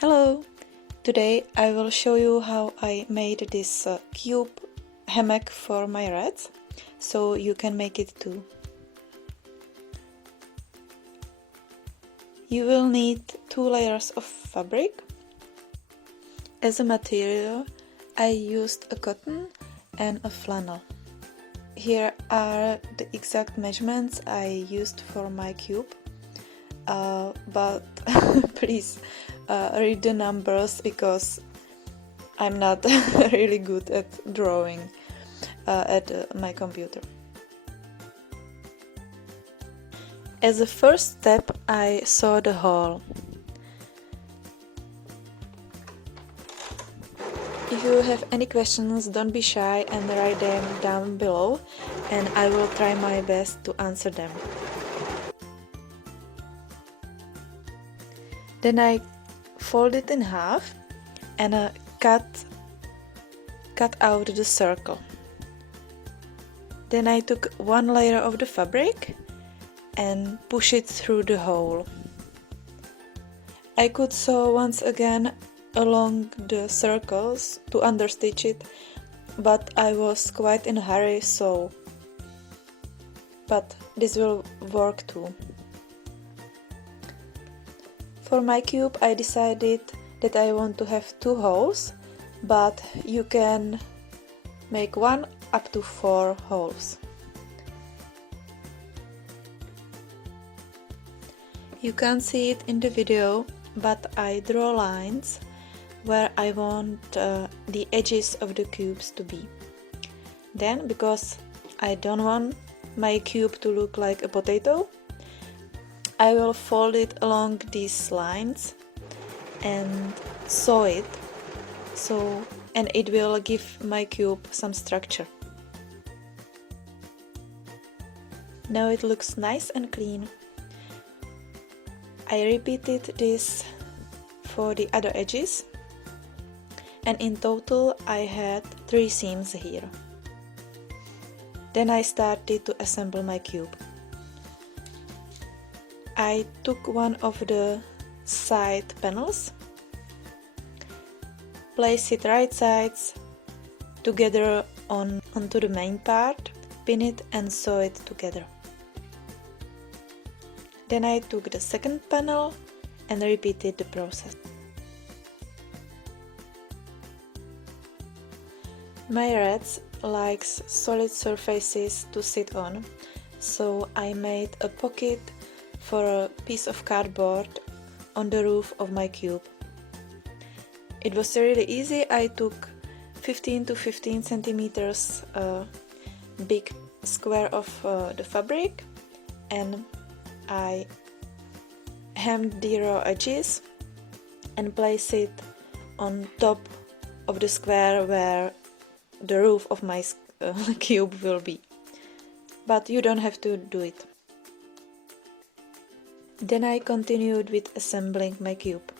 Hello! Today I will show you how I made this cube hammock for my rats, so you can make it too. You will need 2 layers of fabric. As a material I used a cotton and a flannel. Here are the exact measurements I used for my cube, but please read the numbers because I'm not really good at drawing at my computer. As a first step, I saw the hole. If you have any questions, don't be shy and write them down below, and I will try my best to answer them. Then I fold it in half and cut out the circle. Then I took 1 layer of the fabric and push it through the hole. I could sew once again along the circles to understitch it, but I was quite in a hurry, but this will work too. For my cube I decided that I want to have 2 holes, but you can make 1 up to 4 holes. You can't see it in the video, but I draw lines where I want the edges of the cubes to be. Then, because I don't want my cube to look like a potato, I will fold it along these lines and sew it, and it will give my cube some structure. Now it looks nice and clean. I repeated this for the other edges, and in total I had 3 seams here. Then I started to assemble my cube. I took one of the side panels, place it right sides together onto the main part, pin it and sew it together. Then I took the second panel and repeated the process. My rats likes solid surfaces to sit on, so I made a pocket for a piece of cardboard on the roof of my cube. It was really easy. I took 15 to 15 centimeters big square of the fabric, and I hemmed the raw edges and placed it on top of the square where the roof of my cube will be. But you don't have to do it. Then I continued with assembling my cube.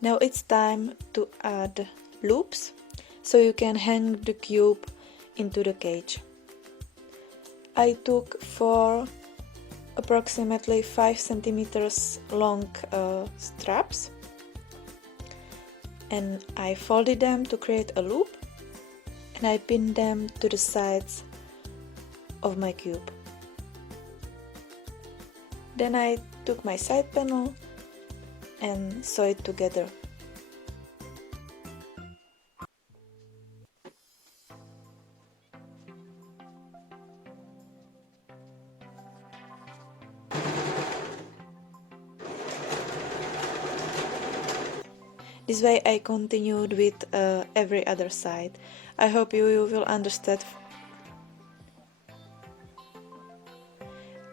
Now it's time to add loops so you can hang the cube into the cage. I took 4 approximately 5 centimeters long straps and I folded them to create a loop, and I pinned them to the sides of my cube. Then I took my side panel and sew it together. This way I continued with every other side. I hope you will understand.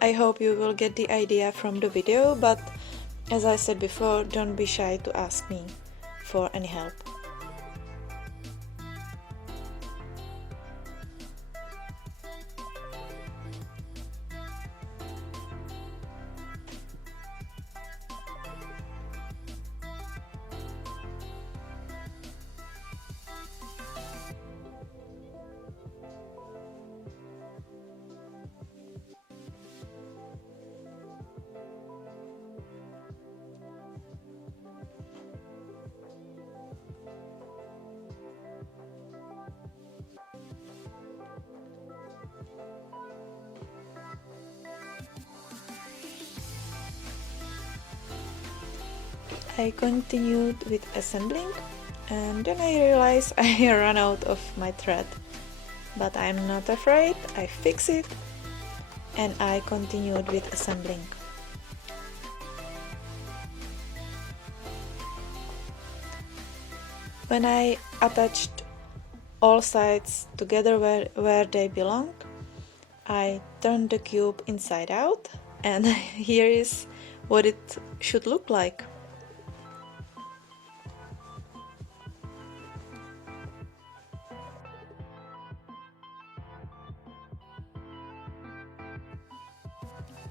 I hope you will get the idea from the video, but as I said before, don't be shy to ask me for any help. I continued with assembling, and then I realized I ran out of my thread. But I'm not afraid, I fix it, and I continued with assembling. When I attached all sides together where they belong, I turned the cube inside out, and here is what it should look like.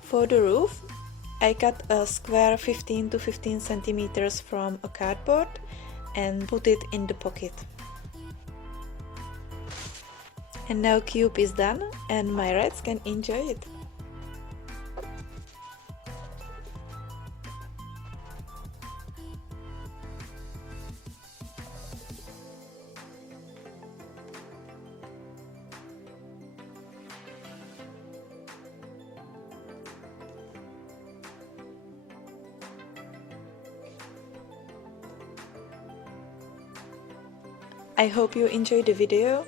For the roof, I cut a square 15 to 15 centimeters from a cardboard and put it in the pocket. And now cube is done and my rats can enjoy it. I hope you enjoyed the video,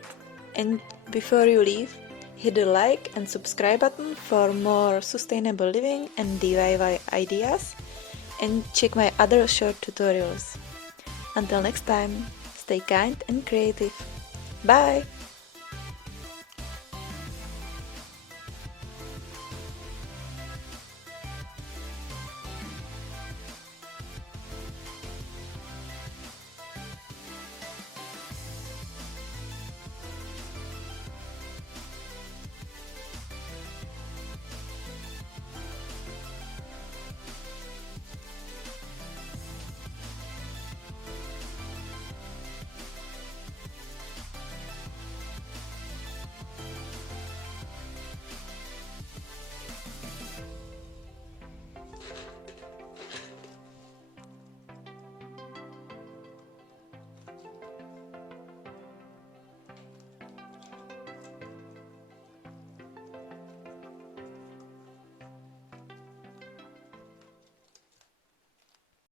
and before you leave, hit the like and subscribe button for more sustainable living and DIY ideas, and check my other short tutorials. Until next time, stay kind and creative. Bye!